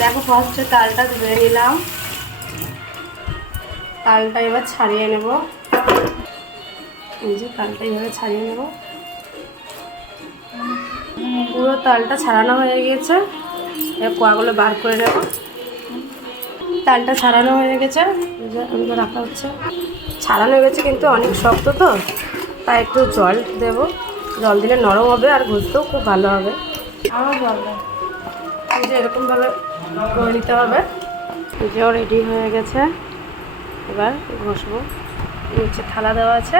দেখো ফার্স্টে তালটা ধুয়ে নিলাম, তালটা এবার ছাড়িয়ে নেব। এই যে তালটা এইভাবে ছাড়িয়ে নেব। পুরো তালটা ছাড়ানো হয়ে গেছে, এবার কোয়াগুলো বার করে নেব। তালটা ছাড়ানো হয়ে গেছে, রাখা হচ্ছে। ছাড়ানো হয়ে গেছে কিন্তু অনেক শক্ত তো, তাই একটু জল দেব। জল দিলে নরম হবে আর ঘষতেও খুব ভালো হবে। আমার জল দেয়, এই যে এরকমভাবে করে নিতে হবে। যেও রেডি হয়ে গেছে, এবার ঘষবো। নিচে থালা দেওয়া আছে,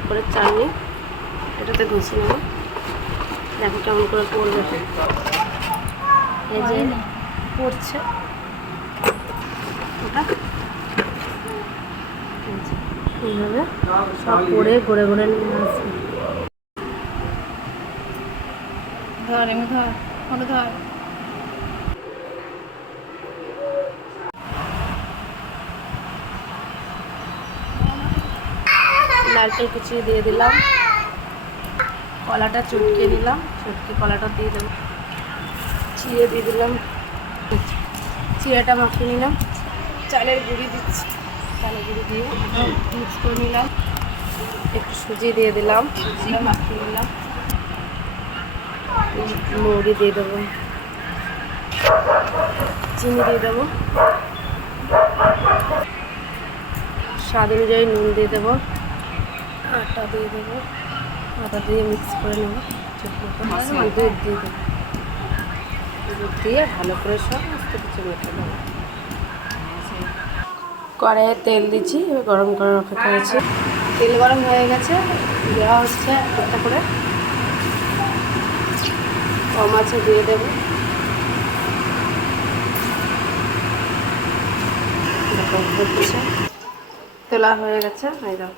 উপরে চাটনি, এটাতে ঘষে নেব। দেখো কেমন করে পড়বে, এই যে পড়ছে ওটা। এইভাবে সব পড়ে ঘুরে ঘুরে নিয়ে আসবে। ধর এমনি ধর, কোনো ধর। নারকেল কুচিয়ে দিয়ে দিলাম, কলাটা চটকে নিলাম, চটকে কলাটা দিয়ে দেবো। চিড়ে দিয়ে দিলাম, চিড়েটা মাখিয়ে নিলাম। চালের গুঁড়ি দিচ্ছি, চালের গুঁড়ি দিয়ে মিক্স করে নিলাম। একটু সুজি দিয়ে দিলাম, সুজি মাখিয়ে নিলাম। মৌরি দিয়ে দেবো, চিনি দিয়ে দেবো, স্বাদ অনুযায়ী নুন দিয়ে দেবো, আটা দিয়ে দেবো। আটা দিয়ে মিক্স করে নেবো, দুধ দিয়ে দেবো। দুধ দিয়ে ভালো করে সমস্ত কিছু মেখে দেবো। কড়াইয়ে তেল দিচ্ছি, এবার গরম করে অপেক্ষা করেছি। তেল গরম হয়ে গেছে, দেওয়া হচ্ছে একটা করে। কম আছে দিয়ে দেবো। তোলা হয়ে গেছে, এই দাও।